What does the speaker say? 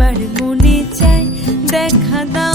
দেখিবার মনে চাই দেখা দাও।